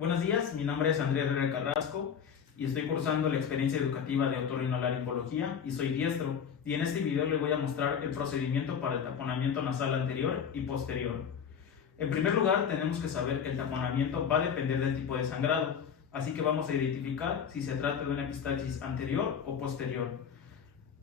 Buenos días, mi nombre es Andrés Herrera Carrasco y estoy cursando la experiencia educativa de otorrinolaringología y soy diestro. Y en este video les voy a mostrar el procedimiento para el taponamiento nasal anterior y posterior. En primer lugar, tenemos que saber que el taponamiento va a depender del tipo de sangrado, así que vamos a identificar si se trata de una epistaxis anterior o posterior.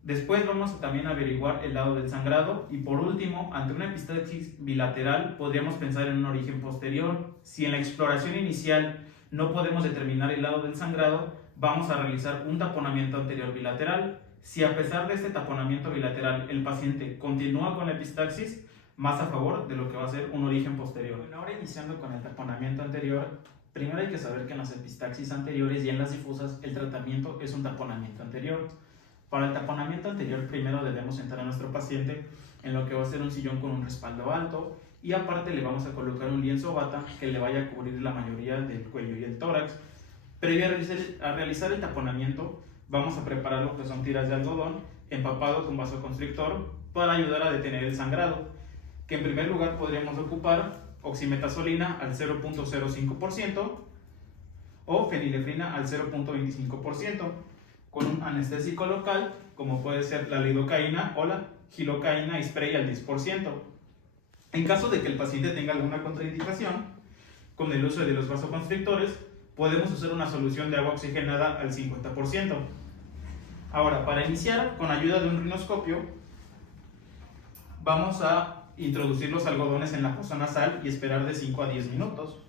Después vamos también a averiguar el lado del sangrado y por último, ante una epistaxis bilateral podríamos pensar en un origen posterior. Si en la exploración inicial no podemos determinar el lado del sangrado, vamos a realizar un taponamiento anterior bilateral. Si a pesar de este taponamiento bilateral el paciente continúa con la epistaxis, más a favor de lo que va a ser un origen posterior. Bueno, ahora iniciando con el taponamiento anterior, primero hay que saber que en las epistaxis anteriores y en las difusas el tratamiento es un taponamiento anterior. Para el taponamiento anterior primero debemos sentar a nuestro paciente en lo que va a ser un sillón con un respaldo alto y aparte le vamos a colocar un lienzo bata que le vaya a cubrir la mayoría del cuello y el tórax. Previo a realizar el taponamiento vamos a preparar lo que son tiras de algodón empapado con vasoconstrictor para ayudar a detener el sangrado, que en primer lugar podríamos ocupar oximetazolina al 0.05% o fenilefrina al 0.25%. con un anestésico local, como puede ser la lidocaína o la gilocaína spray al 10%. En caso de que el paciente tenga alguna contraindicación, con el uso de los vasoconstrictores, podemos usar una solución de agua oxigenada al 50%. Ahora, para iniciar, con ayuda de un rinoscopio, vamos a introducir los algodones en la fosa nasal y esperar de 5 a 10 minutos.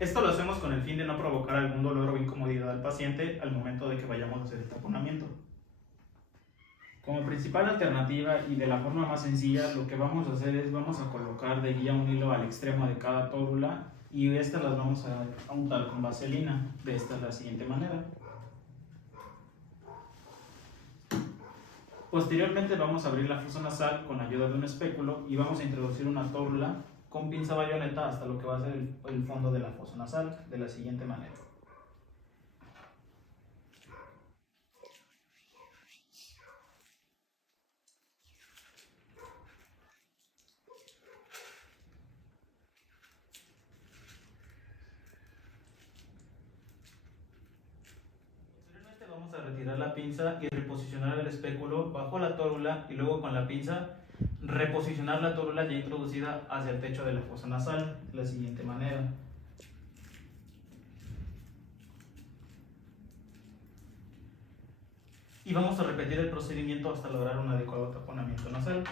Esto lo hacemos con el fin de no provocar algún dolor o incomodidad al paciente al momento de que vayamos a hacer el taponamiento. Como principal alternativa y de la forma más sencilla, lo que vamos a hacer es vamos a colocar de guía un hilo al extremo de cada tórula y estas las vamos a untar con vaselina de la siguiente manera. Posteriormente vamos a abrir la fosa nasal con ayuda de un espéculo y vamos a introducir una tórula con pinza bayoneta hasta lo que va a ser el fondo de la fosa nasal de la siguiente manera. Posteriormente vamos a retirar la pinza y reposicionar el espéculo bajo la tórula y luego con la pinza reposicionar la tórula ya introducida hacia el techo de la fosa nasal de la siguiente manera. Y vamos a repetir el procedimiento hasta lograr un adecuado taponamiento nasal.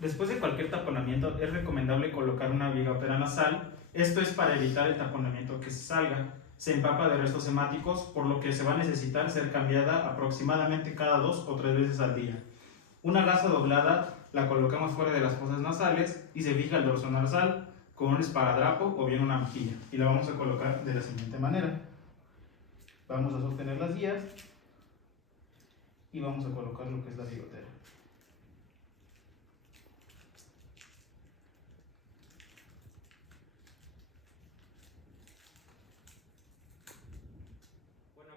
Después de cualquier taponamiento es recomendable colocar una bigotera nasal. Esto es para evitar el taponamiento que se salga. Se empapa de restos hemáticos, por lo que se va a necesitar ser cambiada aproximadamente cada 2 o 3 veces al día. Una gasa doblada la colocamos fuera de las fosas nasales y se fija el dorso nasal con un esparadrapo o bien una mejilla. Y la vamos a colocar de la siguiente manera. Vamos a sostener las guías y vamos a colocar lo que es la bigotera.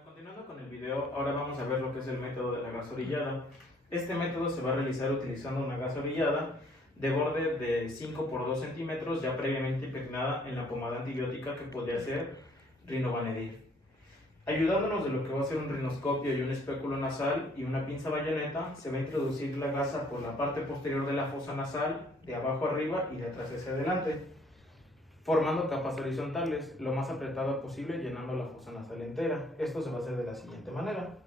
Continuando con el video, ahora vamos a ver lo que es el método de la gasa orillada. Este método se va a realizar utilizando una gasa orillada de borde de 5 por 2 centímetros ya previamente impregnada en la pomada antibiótica que podría ser rinovanedil. Ayudándonos de lo que va a ser un rinoscopio y un espéculo nasal y una pinza bayoneta, se va a introducir la gasa por la parte posterior de la fosa nasal, de abajo arriba y de atrás hacia adelante, formando capas horizontales, lo más apretada posible, llenando la fosa nasal entera. Esto se va a hacer de la siguiente manera.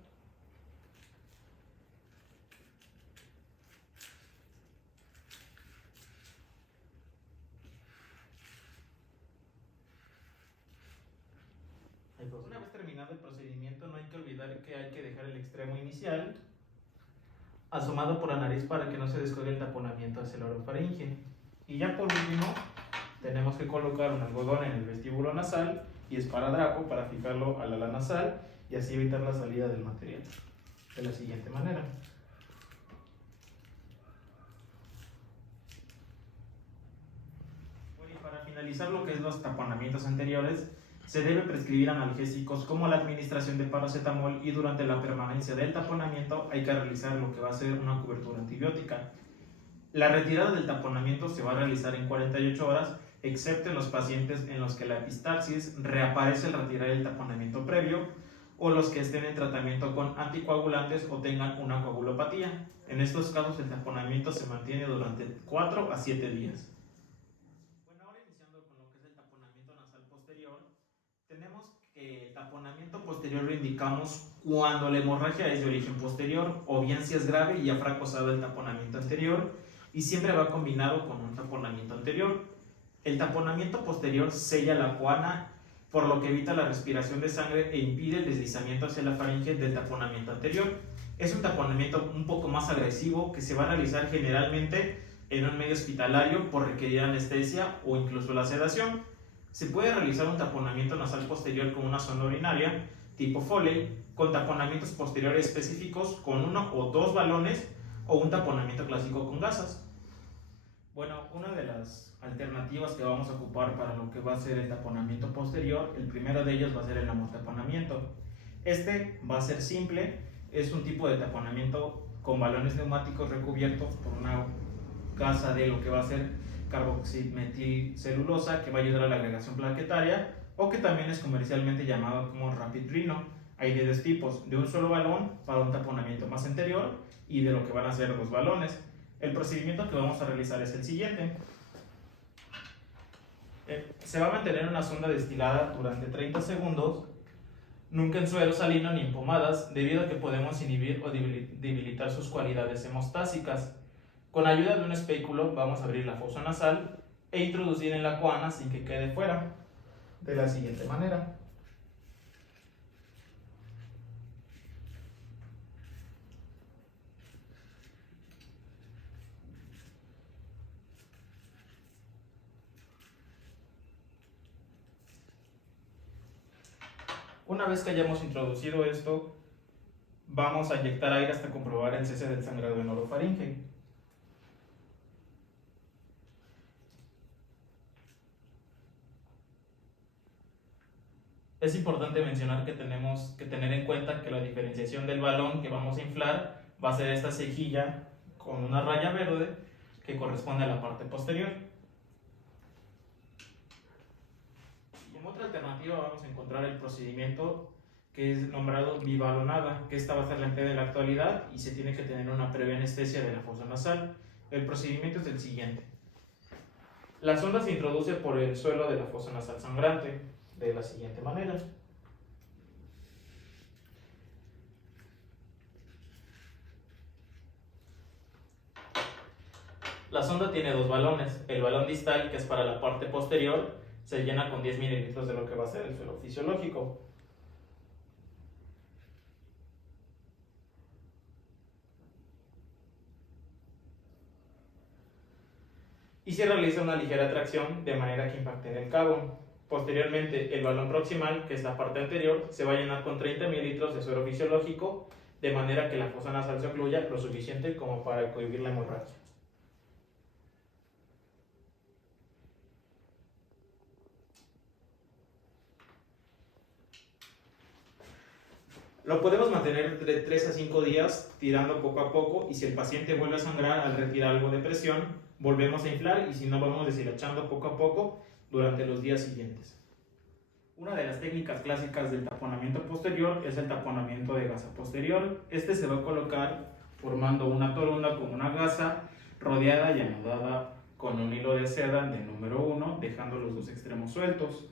Una vez terminado el procedimiento, no hay que olvidar que hay que dejar el extremo inicial asomado por la nariz para que no se descogue el taponamiento hacia el orofaringe. Y ya por último, tenemos que colocar un algodón en el vestíbulo nasal y esparadrapo para fijarlo al ala nasal y así evitar la salida del material. De la siguiente manera. Bueno, y para finalizar lo que es los taponamientos anteriores, se debe prescribir analgésicos como la administración de paracetamol y durante la permanencia del taponamiento hay que realizar lo que va a ser una cobertura antibiótica. La retirada del taponamiento se va a realizar en 48 horas, excepto en los pacientes en los que la epistaxis reaparece al retirar el taponamiento previo o los que estén en tratamiento con anticoagulantes o tengan una coagulopatía. En estos casos el taponamiento se mantiene durante 4 a 7 días. Bueno, ahora iniciando con lo que es el taponamiento nasal posterior, tenemos que el taponamiento posterior lo indicamos cuando la hemorragia es de origen posterior o bien si es grave y ya fracasado el taponamiento anterior y siempre va combinado con un taponamiento anterior. El taponamiento posterior sella la coana, por lo que evita la respiración de sangre e impide el deslizamiento hacia la faringe del taponamiento anterior. Es un taponamiento un poco más agresivo que se va a realizar generalmente en un medio hospitalario por requerir anestesia o incluso la sedación. Se puede realizar un taponamiento nasal posterior con una sonda urinaria tipo Foley, con taponamientos posteriores específicos con 1 o 2 balones o un taponamiento clásico con gasas. Bueno, una de las alternativas que vamos a ocupar para lo que va a ser el taponamiento posterior, el primero de ellos va a ser el hemotaponamiento. Este va a ser simple, es un tipo de taponamiento con balones neumáticos recubiertos por una gasa de lo que va a ser carboximetilcelulosa que va a ayudar a la agregación plaquetaria o que también es comercialmente llamado como Rapid Rhino. Hay de dos tipos, de un solo balón para un taponamiento más anterior y de lo que van a ser dos balones. El procedimiento que vamos a realizar es el siguiente. Se va a mantener una sonda destilada durante 30 segundos, nunca en suero salino ni en pomadas, debido a que podemos inhibir o debilitar sus cualidades hemostásicas. Con ayuda de un espéculo vamos a abrir la fosa nasal e introducir en la coana sin que quede fuera, de la siguiente manera. Una vez que hayamos introducido esto, vamos a inyectar aire hasta comprobar el cese del sangrado en orofaringe. Es importante mencionar que tenemos que tener en cuenta que la diferenciación del balón que vamos a inflar va a ser esta cejilla con una raya verde que corresponde a la parte posterior. Como otra alternativa vamos a encontrar el procedimiento que es nombrado bibalonada, que esta va a ser la empleada en la actualidad y se tiene que tener una previa anestesia de la fosa nasal. El procedimiento es el siguiente. La sonda se introduce por el suelo de la fosa nasal sangrante de la siguiente manera. La sonda tiene dos balones. El balón distal, que es para la parte posterior, se llena con 10 mililitros de lo que va a ser el suelo fisiológico. Y se realiza una ligera tracción de manera que impacte en el cabo. Posteriormente, el balón proximal, que es la parte anterior, se va a llenar con 30 mililitros de suero fisiológico, de manera que la fosa nasal se ocluya lo suficiente como para cohibir la hemorragia. Lo podemos mantener de 3 a 5 días tirando poco a poco y si el paciente vuelve a sangrar al retirar algo de presión, volvemos a inflar y si no vamos deshilachando poco a poco durante los días siguientes. Una de las técnicas clásicas del taponamiento posterior es el taponamiento de gasa posterior. Este se va a colocar formando una torunda con una gasa rodeada y anudada con un hilo de seda de número 1, dejando los dos extremos sueltos.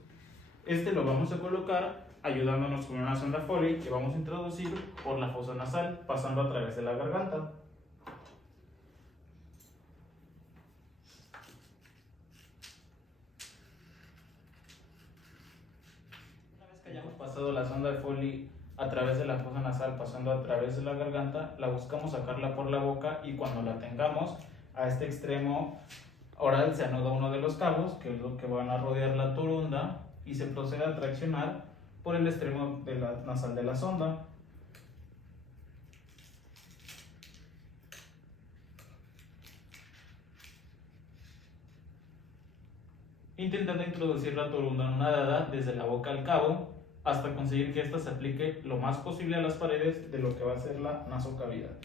Este lo vamos a colocar ayudándonos con una sonda Foley que vamos a introducir por la fosa nasal, pasando a través de la garganta. Una vez que hayamos pasado la sonda de Foley a través de la fosa nasal, pasando a través de la garganta, la buscamos sacarla por la boca y cuando la tengamos, a este extremo oral se anuda uno de los cabos, que es lo que van a rodear la torunda, y se procede a traccionar por el extremo de la nasal de la sonda. Intentando introducir la torunda anudada desde la boca al cabo hasta conseguir que ésta se aplique lo más posible a las paredes de lo que va a ser la nasocavidad.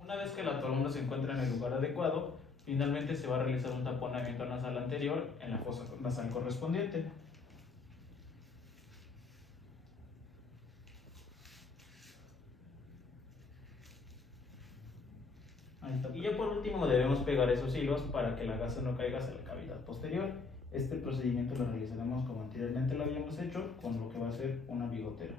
Una vez que la torunda se encuentra en el lugar adecuado, finalmente se va a realizar un taponamiento nasal anterior en la fosa nasal correspondiente. Y ya por último debemos pegar esos hilos para que la gasa no caiga hacia la cavidad posterior. Este procedimiento lo realizaremos como anteriormente lo habíamos hecho con lo que va a ser una bigotera.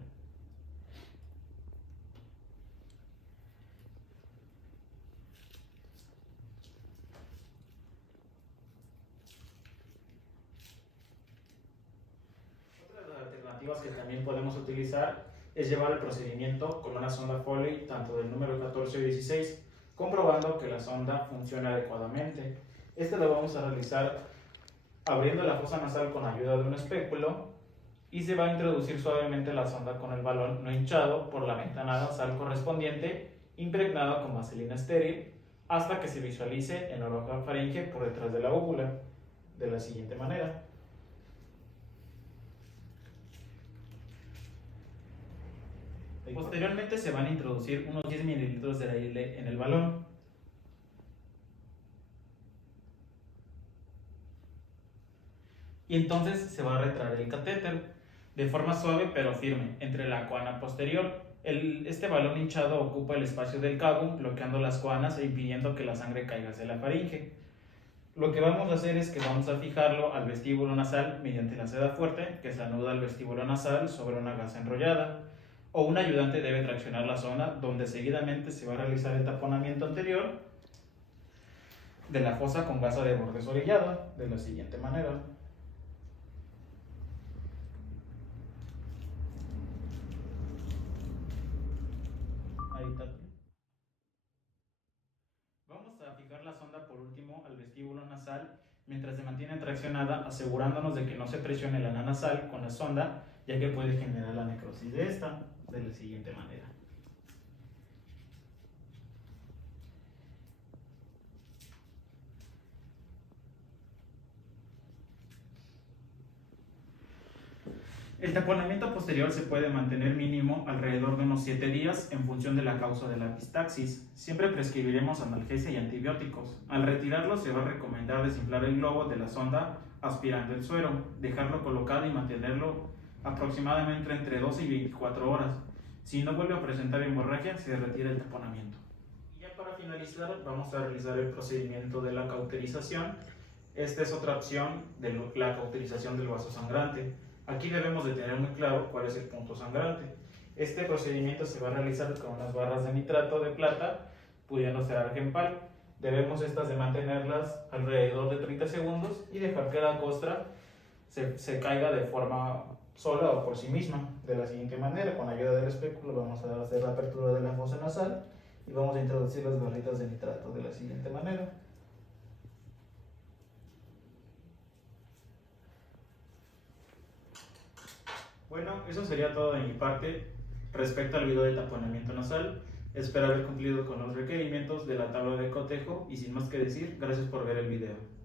Otra de las alternativas que también podemos utilizar es llevar el procedimiento con una sonda Foley tanto del número 14 o 16, comprobando que la sonda funciona adecuadamente. Este lo vamos a realizar abriendo la fosa nasal con ayuda de un espéculo y se va a introducir suavemente la sonda con el balón no hinchado por la ventana nasal correspondiente, impregnada con vaselina estéril, hasta que se visualice en la orofaringe por detrás de la úvula, de la siguiente manera. Posteriormente se van a introducir unos 10 mililitros de aire en el balón. Y entonces se va a retraer el catéter de forma suave pero firme entre la coana posterior. Este balón hinchado ocupa el espacio del cabo, bloqueando las coanas e impidiendo que la sangre caiga hacia la faringe. Lo que vamos a hacer es que vamos a fijarlo al vestíbulo nasal mediante la seda fuerte que se anuda al vestíbulo nasal sobre una gasa enrollada. O un ayudante debe traccionar la zona donde seguidamente se va a realizar el taponamiento anterior de la fosa con gasa de borde orillada de la siguiente manera. Ahí está. Vamos a fijar la sonda por último al vestíbulo nasal mientras se mantiene traccionada, asegurándonos de que no se presione la ana nasal con la sonda, ya que puede generar la necrosis de esta de la siguiente manera. El taponamiento posterior se puede mantener mínimo alrededor de unos 7 días en función de la causa de la epistaxis. Siempre prescribiremos analgesia y antibióticos. Al retirarlo se va a recomendar desinflar el globo de la sonda aspirando el suero, dejarlo colocado y mantenerlo aproximadamente entre 12 y 24 horas. Si no vuelve a presentar hemorragia, se retira el taponamiento. Y ya para finalizar, vamos a realizar el procedimiento de la cauterización. Esta es otra opción de la cauterización del vaso sangrante. Aquí debemos de tener muy claro cuál es el punto sangrante. Este procedimiento se va a realizar con unas barras de nitrato de plata, pudiendo ser argenpal. Debemos estas de mantenerlas alrededor de 30 segundos y dejar que la costra se caiga de forma sola o por sí misma. De la siguiente manera, con ayuda del espéculo vamos a hacer la apertura de la fosa nasal y vamos a introducir las barritas de nitrato de la siguiente manera. Bueno, eso sería todo de mi parte respecto al video de taponamiento nasal. Espero haber cumplido con los requerimientos de la tabla de cotejo y sin más que decir, gracias por ver el video.